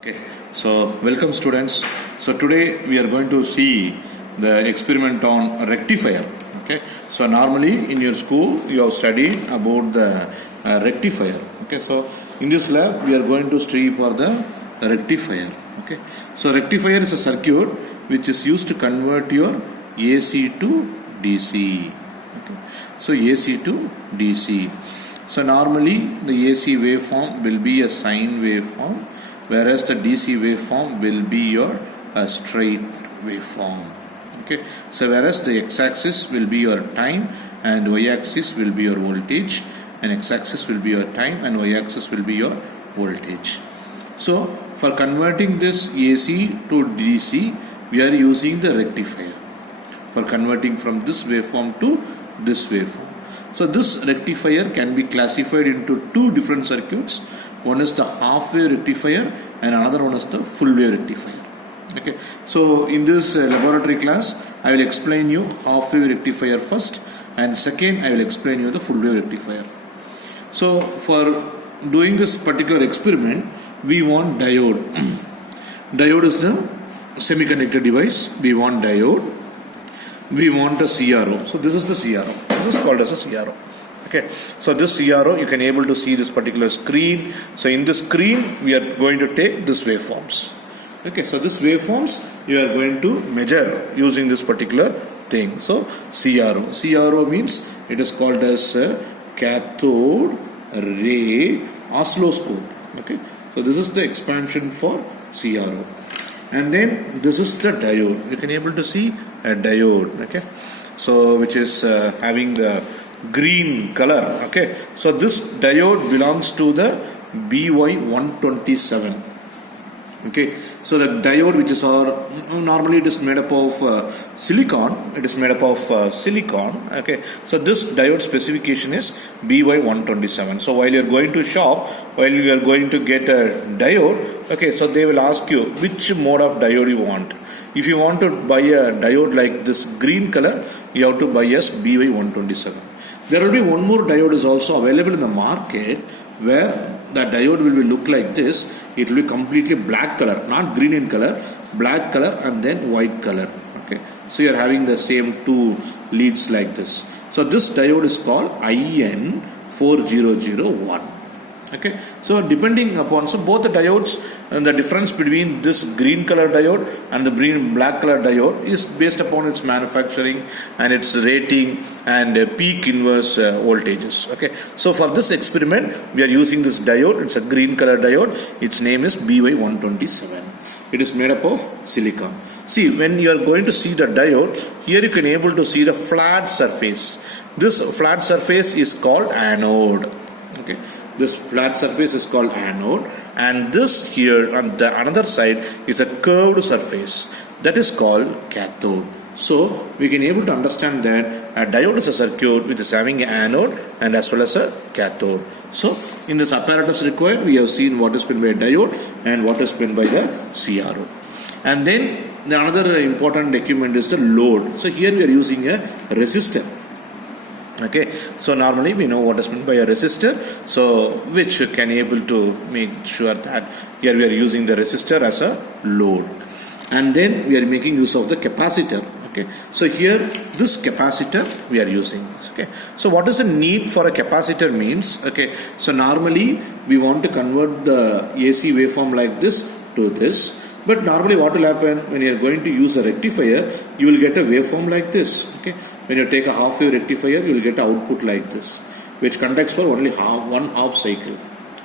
Okay, so welcome students. So today we are going to see the experiment on rectifier. Okay, so normally in your school you have studied about the rectifier. Okay, so in this lab we are going to study for the rectifier. Okay, so rectifier is a circuit which is used to convert your AC to DC. Okay, so AC to DC. So normally the AC waveform will be a sine waveform, whereas the DC waveform will be your straight waveform. Okay, so whereas the x-axis will be your time and y-axis will be your voltage, and x-axis will be your time and y-axis will be your voltage. So for converting this AC to DC, we are using the rectifier for converting from this waveform to this waveform. So this rectifier can be classified into two different circuits. One is the half wave rectifier and another one is the full wave rectifier. Okay, so in this laboratory class I will explain you half wave rectifier first, and second I will explain you the full wave rectifier. So for doing this particular experiment we want diode. Diode is the semiconductor device. We want diode. We want a CRO. So this is the CRO. This is called as a CRO. Okay, so this CRO, you can able to see this particular screen. So in this screen we are going to take this waveforms. Okay, so this waveforms you are going to measure using this particular thing. So CRO means it is called as a cathode ray oscilloscope. Okay, so this is the expansion for CRO. And then this is the diode. You can able to see a diode. Okay, so which is having the green color. Okay, so this diode belongs to the BY127. Okay, so the diode, which is normally it is made up of silicon. It is made up of silicon. Okay, so this diode specification is BY127. So while you are going to shop, while you are going to get a diode, okay, so they will ask you which mode of diode you want. If you want to buy a diode like this green color, you have to buy as BY127. There will be one more diode is also available in the market, where the diode will be look like this. It will be completely black color, not green in color, black color and then white color. Okay, so you are having the same two leads like this. So this diode is called IN4001. Okay, so depending upon, so both the diodes, and the difference between this green color diode and the black color diode is based upon its manufacturing and its rating and peak inverse voltages. Okay, so for this experiment we are using this diode. It's a green color diode. Its name is BY127. It is made up of silicon. See, when you are going to see the diode, here you can able to see the flat surface. This flat surface is called anode. Okay, this flat surface is called anode, and this here on the another side is a curved surface, that is called cathode. So we can able to understand that a diode is a circuit which is having an anode and as well as a cathode. So in this apparatus required, we have seen what is meant by a diode and what is meant by the CRO. And then the another important equipment is the load. So here we are using a resistor. Okay, so normally we know what is meant by a resistor, so which can able to make sure that here we are using the resistor as a load, and then we are making use of the capacitor. Okay, so here this capacitor we are using. Okay, so what is the need for a capacitor means? Okay, so normally we want to convert the AC waveform like this to this. But normally what will happen when you are going to use a rectifier, you will get a waveform like this. Okay, when you take a half wave rectifier, you will get an output like this, which conducts for only one half cycle.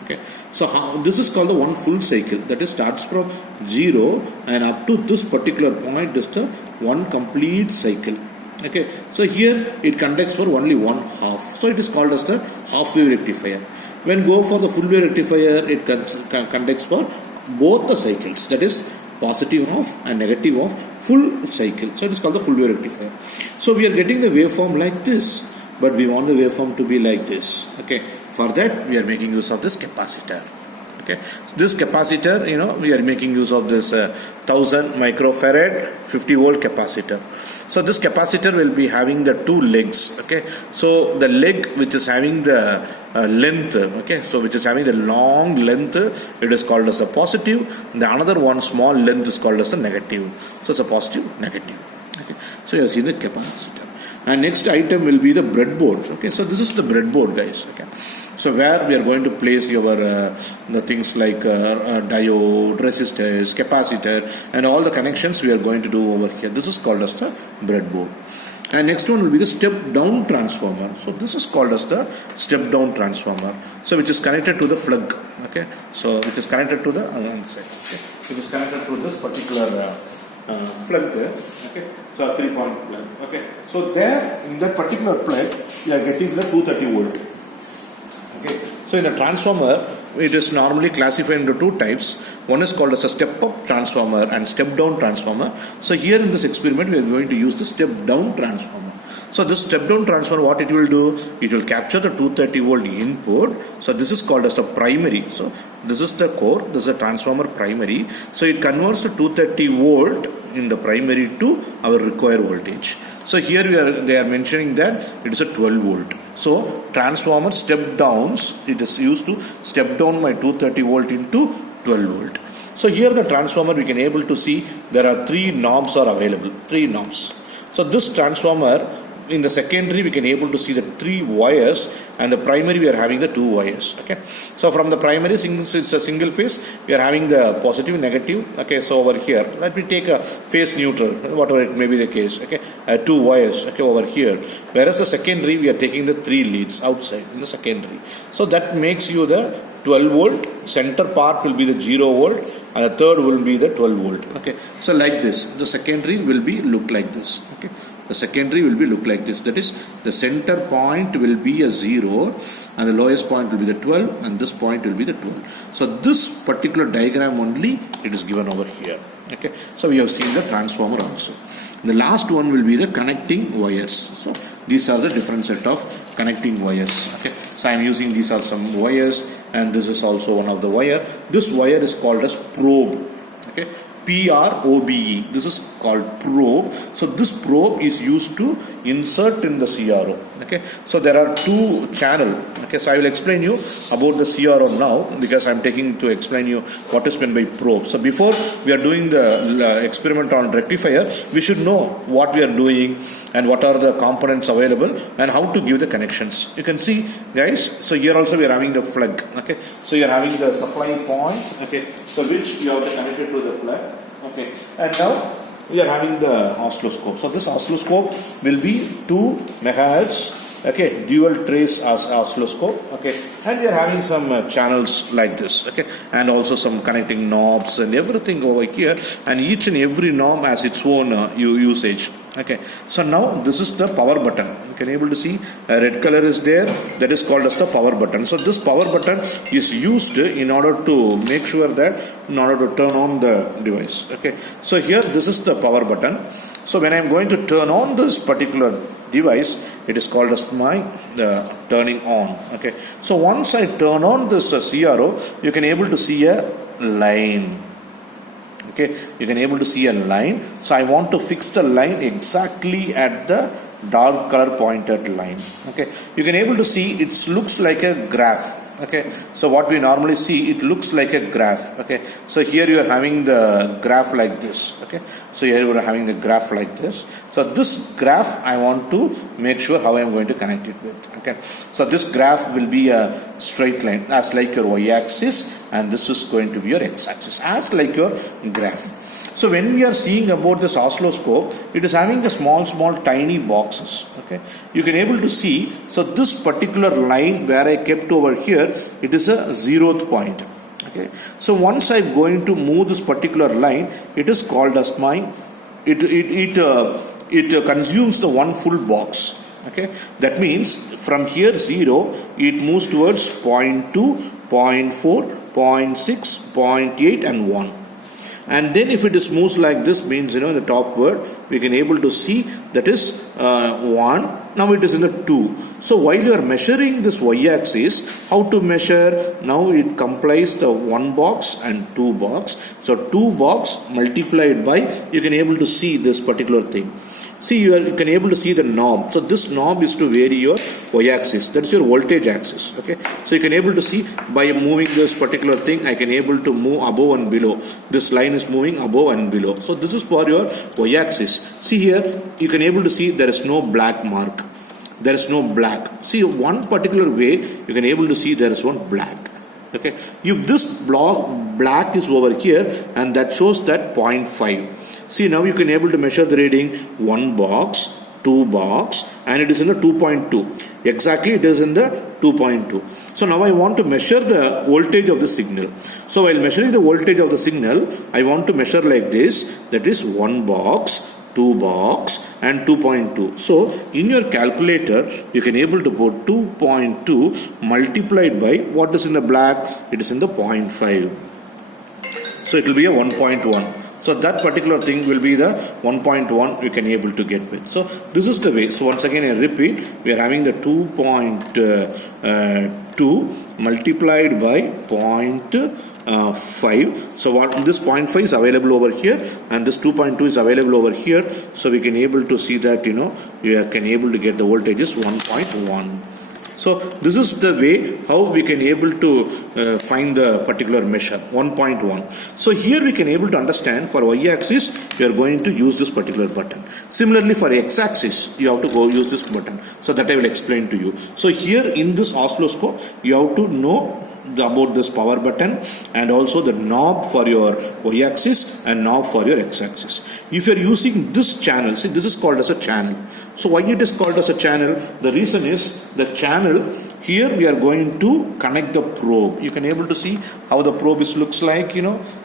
Okay, so this is called the one full cycle, that is starts from 0 and up to this particular point is the one complete cycle. Okay, so here it conducts for only one half, so it is called as the half wave rectifier. When go for the full wave rectifier, it conducts for both the cycles, that is positive half and negative half full cycle. So it is called the full wave rectifier. So we are getting the waveform like this, but we want the waveform to be like this. Okay, for that we are making use of this capacitor. Okay, so this capacitor, we are making use of this 1000 microfarad 50 volt capacitor. So this capacitor will be having the two legs. Okay, so the leg which is having the length, okay, so which is having the long length, it is called as the positive. The another one small length is called as the negative. So it's a positive, negative. Okay, so you see the capacitor. And next item will be the breadboard. Okay, so this is the breadboard, guys. Okay, so where we are going to place your the things like diode, resistors, capacitor, and all the connections we are going to do over here. This is called as the breadboard. And next one will be the step down transformer. So this is called as the step down transformer. So which is connected to the plug. Okay, so which is connected to the one side. Okay, it is connected to this particular plug. Okay, so a 3-point plug. Okay, so there in that particular plug you are getting the 230 volt. Okay, so in a transformer it is normally classified into two types. One is called as a step up transformer and step down transformer. So here in this experiment we are going to use the step down transformer. So this step down transformer, what it will do, it will capture the 230 volt input. So this is called as the primary. So this is the core, this is the transformer primary. So it converts the 230 volt in the primary to our required voltage. So here they are mentioning that it is a 12 volt. So transformer step downs, it is used to step down my 230 volt into 12 volt. So here the transformer we can able to see there are 3 knobs are available, 3 knobs. So this transformer in the secondary we can able to see the 3 wires, and the primary we are having the 2 wires. Okay, so from the primary, since it's a single phase, we are having the positive, negative. Okay, so over here let me take a phase neutral, whatever it may be the case. Okay, 2 wires. Okay, over here, whereas the secondary we are taking the 3 leads outside in the secondary. So that makes you the 12 volt, center part will be the 0 volt, and the third will be the 12 volt. Okay, so like this the secondary will be look like this. Okay, the secondary will be look like this, that is the center point will be a 0 and the lowest point will be the 12 and this point will be the 12. So this particular diagram only it is given over here. Okay, so we have seen the transformer also. The last one will be the connecting wires. So these are the different set of connecting wires. Okay, so I am using, these are some wires, and this is also one of the wire. This wire is called as probe. Okay, PROBE. This is called probe. So this probe is used to insert in the CRO. Okay, so there are 2 channel. Okay, so I will explain you about the CRO now, because I am taking to explain you what is meant by probe. So before we are doing the experiment on rectifier, we should know what we are doing and what are the components available and how to give the connections. You can see, guys, so here also we are having the plug. Okay, so you are having the supply point. Okay, so which you have to connect it to the plug. Okay, and now we are having the oscilloscope. So this oscilloscope will be 2 megahertz. Okay, dual trace as oscilloscope. Okay, and we are having some channels like this. Okay, and also some connecting knobs and everything over here, and each and every knob has its own usage. Okay, so now this is the power button. You can able to see a red color is there, that is called as the power button. So this power button is used in order to make sure that in order to turn on the device. Okay, so here this is the power button. So when I am going to turn on this particular device, it is called as my turning on. Okay, so once I turn on this CRO, you can able to see a line. Okay, you can able to see a line. So I want to fix the line exactly at the dark color pointed line. Okay, you can able to see it looks like a graph. Okay, so what we normally see, it looks like a graph. Okay, so here you are having the graph like this. Okay, so here you are having the graph like this. So this graph I want to make sure how I am going to connect it with. Okay, so this graph will be a straight line as like your y-axis, and this is going to be your x-axis as like your graph. So when we are seeing about this oscilloscope, it is having the small tiny boxes. Okay, you can able to see, so this particular line where I kept over here, it is a 0th point. Okay, so once I am going to move this particular line, it is called as my it consumes the one full box. Okay, that means from here 0 it moves towards 0.2, 0.4, 0.6, 0.8 and 1. And then if it is moves like this, means the top word we can able to see, that is 1, now it is in the 2. So while you are measuring this y-axis, how to measure? Now it complies the 1 box and 2 box. So 2 box multiplied by, you can able to see this particular thing. See, you can able to see the knob. So this knob is to vary your y-axis. That's your voltage axis. Okay. So you can able to see by moving this particular thing, I can able to move above and below. This line is moving above and below. So this is for your y-axis. See here, you can able to see there is no black mark. There is no black. See, one particular way you can able to see there is one black. Okay. If this black is over here, and that shows that 0.5. See, now you can able to measure the reading 1 box, 2 box, and it is in the 2.2. Exactly, it is in the 2.2. So now I want to measure the voltage of the signal. So while measuring the voltage of the signal, I want to measure like this. That is 1 box, 2 box, and 2.2. So in your calculator, you can able to put 2.2 multiplied by what is in the black? It is in the 0.5. So it will be a 1.1. So that particular thing will be the 1.1 you can able to get with. So this is the way. So once again I repeat, we are having the 2.2 multiplied by 0.5. So what this 0.5 is available over here, and this 2.2 is available over here. So we can able to see that, you can able to get the voltage is 1.1. So this is the way how we can able to find the particular measure 1.1. So here we can able to understand for y-axis we are going to use this particular button. Similarly for x-axis you have to go use this button. So that I will explain to you. So here in this oscilloscope you have to know about this power button and also the knob for your y-axis and knob for your x-axis. If you are using this channel, see, this is called as a channel. So why it is called as a channel? The reason is the channel, here we are going to connect the probe. You can able to see how the probe looks like,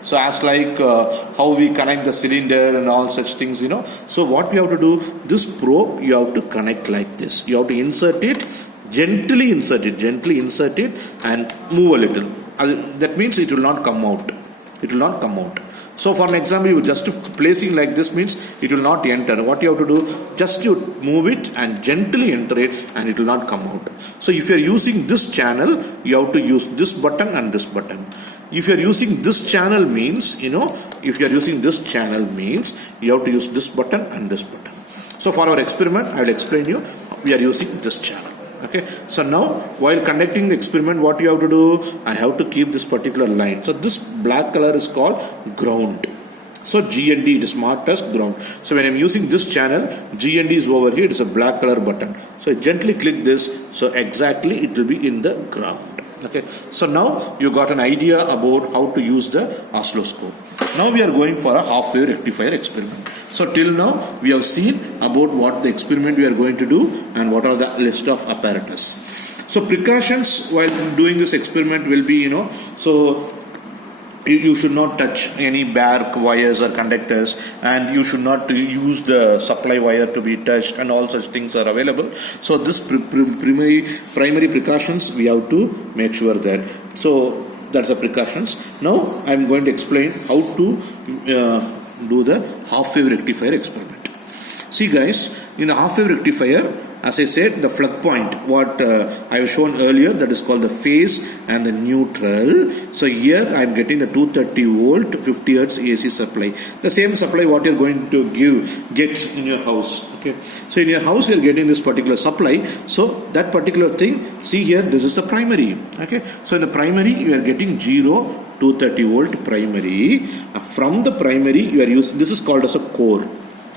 so as like how we connect the cylinder and all such things, So what we have to do, this probe you have to connect like this. You have to insert it, gently insert it and move a little. That means it will not come out. It will not come out. So for an example, you just placing like this means it will not enter. What you have to do, just you move it and gently enter it and it will not come out. So if you are using this channel, you have to use this button and this button. If you are using this channel means, if you are using this channel means you have to use this button and this button. So for our experiment, I will explain you, we are using this channel. Okay, so now while conducting the experiment, what you have to do, I have to keep this particular line. So this black color is called ground. So G and D, it is marked as ground. So when I am using this channel, G and D is over here, it is a black color button. So I gently click this, so exactly it will be in the ground. Okay, so now you got an idea about how to use the oscilloscope. Now we are going for a half-wave rectifier experiment. So till now we have seen about what the experiment we are going to do and what are the list of apparatus. So precautions while doing this experiment will be, so you should not touch any bare wires or conductors, and you should not use the supply wire to be touched, and all such things are available. So this primary precautions we have to make sure that. So that's the precautions. Now I am going to explain how to do the half-wave rectifier experiment. See guys, in the half-wave rectifier, as I said, the plug point, what I have shown earlier, that is called the phase and the neutral. So here I am getting the 230 volt 50 hertz AC supply. The same supply what you are going to get in your house. Okay. So in your house you are getting this particular supply. So that particular thing, see here, this is the primary. Okay. So in the primary you are getting 230 volt primary. From the primary you are using, this is called as a core.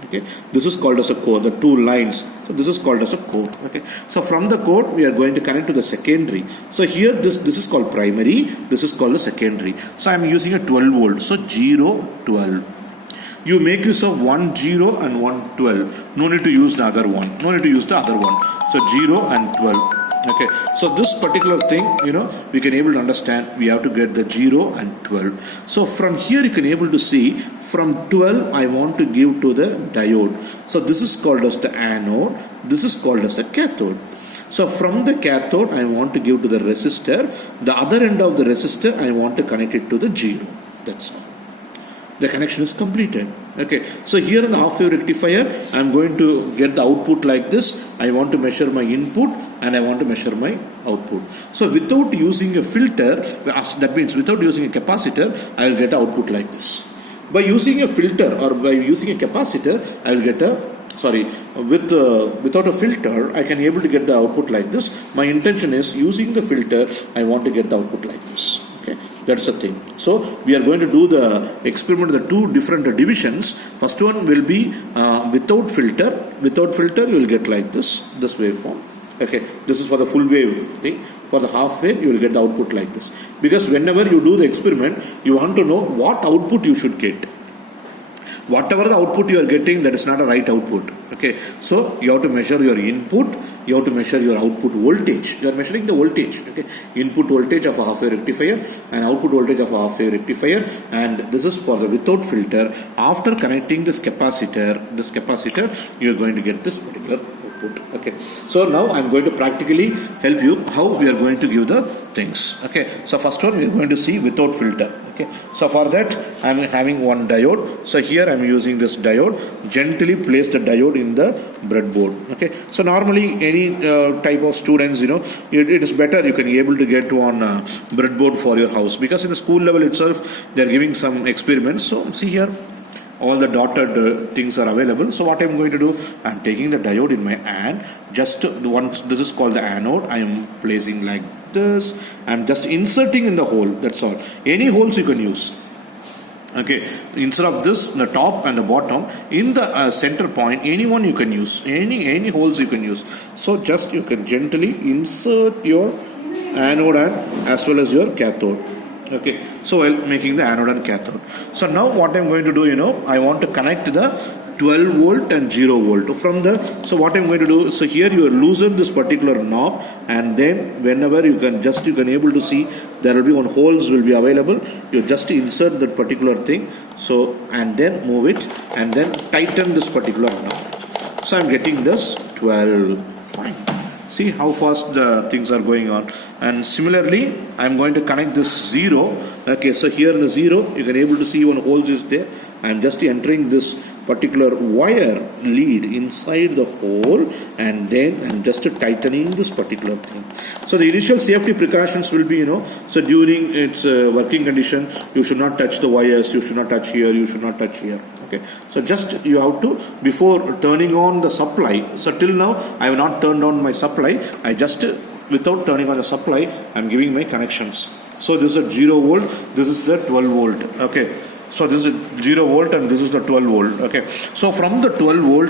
Okay, this is called as a core, the two lines. So this is called as a core. Okay, so from the core we are going to connect to the secondary. So here this is called primary, this is called the secondary. So I am using a 12 volt. So 0, 12. You make use of 1 0 and 1 12. No need to use the other one. No need to use the other one. So 0 and 12. Okay, so this particular thing, we can able to understand, we have to get the 0 and 12. So from here you can able to see, from 12 I want to give to the diode. So this is called as the anode, this is called as the cathode. So from the cathode I want to give to the resistor, the other end of the resistor I want to connect it to the 0. That's all. the connection is completed. Okay, so here in the half wave rectifier, I am going to get the output like this. I want to measure my input and I want to measure my output. So without using a filter, that means without using a capacitor, I will get an output like this. By using a filter or by using a capacitor, I will get a without a filter, I can able to get the output like this. My intention is using the filter, I want to get the output like this. Okay, that's the thing. So we are going to do the experiment, the two different divisions. First one will be without filter. Without filter, you will get like this waveform. Okay, this is for the full wave thing. For the half wave, you will get the output like this. Because whenever you do the experiment, you want to know what output you should get. Whatever the output you are getting, that is not a right output. Okay, so you have to measure your input, you have to measure your output voltage. You are measuring the voltage. Okay, input voltage of a half wave rectifier and output voltage of a half wave rectifier, and this is for the without filter. After connecting this capacitor, you are going to get this particular output. Okay, so now I am going to practically help you how we are going to give the things. Okay, so first one we are going to see without filter. Okay, so for that I am having one diode. So here I am using this diode. Gently place the diode in the breadboard. Okay, so normally any type of students, it is better you can be able to get one breadboard for your house, because in the school level itself they are giving some experiments. So see here, all the dotted things are available. So what I am going to do, I am taking the diode in my hand. Just once, this is called the anode. I am placing like this. I am just inserting in the hole. That's all. Any holes you can use. Okay, instead of this, the top and the bottom, in the center point, any one you can use. Any holes you can use. So just you can gently insert your anode and as well as your cathode. Okay, so while making the anode and cathode. So now what I'm going to do, I want to connect the 12 volt and 0 volt from the, so what I'm going to do, so here you loosen this particular knob, and then whenever you can able to see there will be one holes will be available. You just insert that particular thing, so and then move it and then tighten this particular knob. So I'm getting this 12. Fine. See how fast the things are going on. And similarly, I am going to connect this 0. Okay, so here the 0, you can able to see one holes is there. I am just entering this particular wire lead inside the hole, and then I'm just tightening this particular thing. So the initial safety precautions will be, so during its working condition, you should not touch the wires, you should not touch here, you should not touch here. Okay, so just you have to, before turning on the supply, so till now I have not turned on my supply, I just without turning on the supply I am giving my connections. So this is a 0 volt, this is the 12 volt. Okay, so this is a 0 volt and this is the 12 volt. Okay, so from the 12 volt,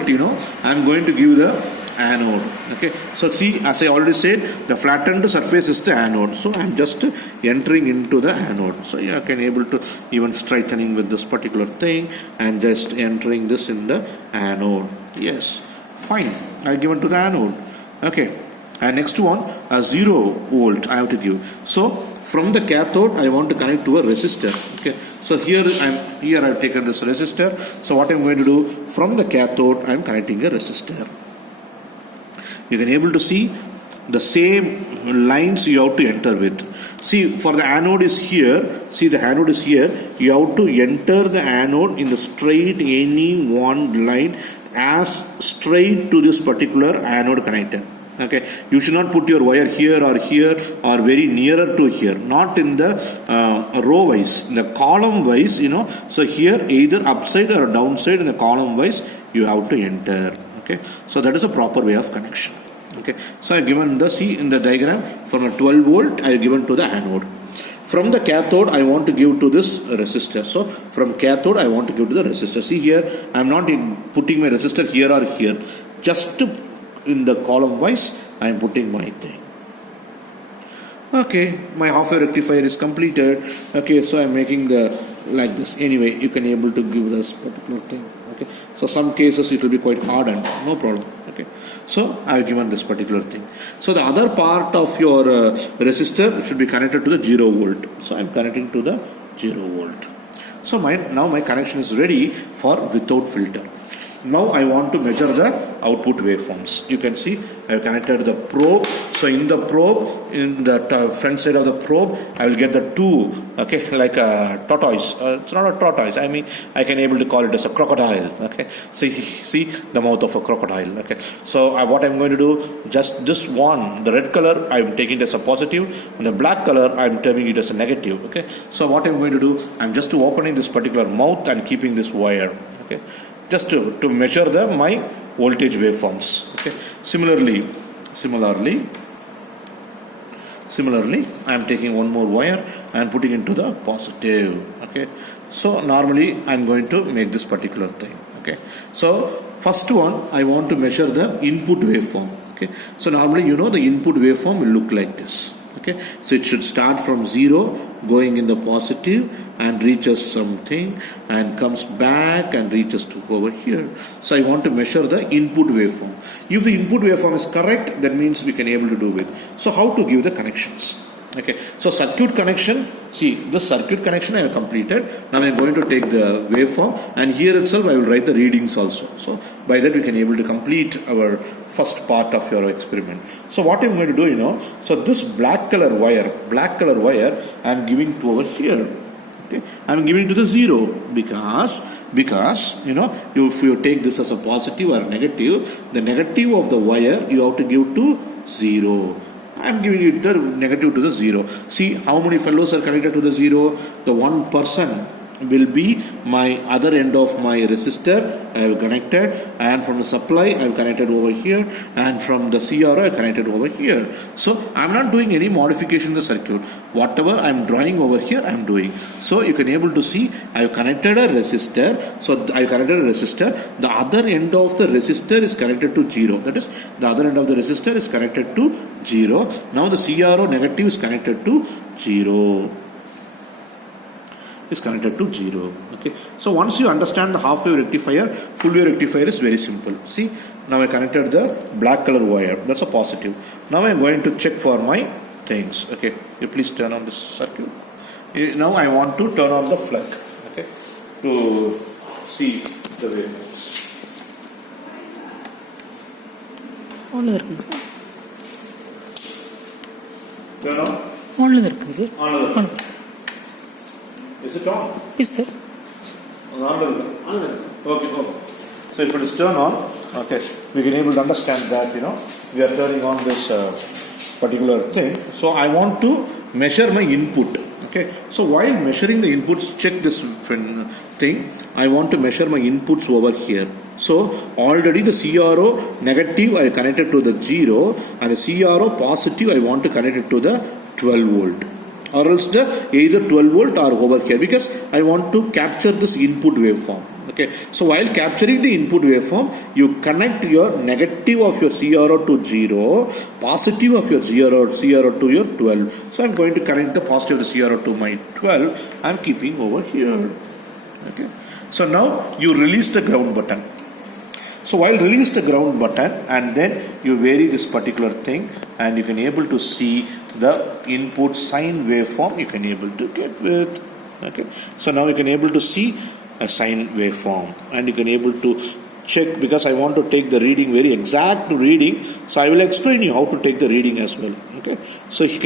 I am going to give the anode. Okay, so see, as I already said, the flattened surface is the anode. So I am just entering into the anode. So you can able to even straightening with this particular thing and just entering this in the anode. Yes, fine. I given to the anode. Okay, and next one, a 0 volt I have to give. So from the cathode I want to connect to a resistor. Okay, so here I have taken this resistor. So what I am going to do, from the cathode I am connecting a resistor. You can able to see the same lines you have to enter with. See, for the anode is here. See, the anode is here. You have to enter the anode in the straight any one line as straight to this particular anode connector. Okay, you should not put your wire here or very nearer to here, not in the row wise, in the column wise, so here either upside or downside in the column wise you have to enter. Okay, so that is a proper way of connection. Okay, so I have given the, see in the diagram, from a 12 volt I have given to the anode. From the cathode I want to give to this resistor. So from cathode I want to give to the resistor. See here, I am not putting my resistor here or here, just in the column wise I am putting my thing. Okay, my half wave rectifier is completed. Okay, so I am making the like this. Anyway, you can able to give this particular thing. Okay, so some cases it will be quite hardened, no problem. Okay, so I have given this particular thing. So the other part of your resistor should be connected to the 0 volt. So I am connecting to the 0 volt. So now my connection is ready for without filter. Now I want to measure the output waveforms. You can see I have connected the probe. So in the probe, in the front side of the probe, I will get the two, okay, like a tortoise. It's not a tortoise. I mean, I can able to call it as a crocodile. Okay, so you see the mouth of a crocodile. Okay, so what I'm going to do, just this one, the red color, I'm taking it as a positive, and the black color, I'm turning it as a negative. Okay, so what I'm going to do, I'm just opening this particular mouth and keeping this wire. Okay, just to measure my voltage waveforms. Okay. Similarly, I am taking one more wire and putting into the positive. Okay. So normally I am going to make this particular thing. Okay. So first one, I want to measure the input waveform. Okay. So normally the input waveform will look like this. Okay, so it should start from 0, going in the positive and reaches something and comes back and reaches to over here. So I want to measure the input waveform. If the input waveform is correct, that means we can able to do it. So how to give the connections? Okay, so circuit connection, see this circuit connection I have completed. Now I am going to take the waveform, and here itself I will write the readings also. So by that we can able to complete our first part of your experiment. So what I am going to do, so this black color wire I am giving to over here. Okay, I am giving to the 0 because if you take this as a positive or negative, the negative of the wire you have to give to 0. I am giving it the negative to the 0. See how many fellows are connected to the 0. The one person will be my other end of my resistor. I have connected, and from the supply I have connected over here, and from the CRO I have connected over here. So I am not doing any modification in the circuit. Whatever I am drawing over here I am doing. So you can able to see I have connected a resistor. So I have connected a resistor. The other end of the resistor is connected to 0. That is, the other end of the resistor is connected to 0. Now the CRO negative is connected to 0. Is connected to 0. Okay, so once you understand the half wave rectifier, full wave rectifier is very simple. See, now I connected the black color wire, that's a positive. Now I am going to check for my things. Okay, you please turn on this circuit. Now I want to turn on the flag, okay, to see the waveforms. Turn on. Is it on? Yes, sir. Okay. So if it is turned on, okay, we can able to understand that we are turning on this particular thing. So I want to measure my input. Okay. So while measuring the inputs, check this thing. I want to measure my inputs over here. So already the CRO negative I connected to the 0, and the CRO positive I want to connect it to the 12 volt. Or else the either 12 volt or over here, because I want to capture this input waveform. Okay, so while capturing the input waveform, you connect your negative of your CRO to 0, positive of your CRO to your 12. So I am going to connect the positive of the CRO to my 12. I am keeping over here. Okay, so now you release the ground button. So while release the ground button, and then you vary this particular thing, and you can able to see the input sine waveform you can able to get with. Okay, so now you can able to see a sine waveform, and you can able to check, because I want to take the reading, very exact reading, so I will explain you how to take the reading as well. Okay, so you can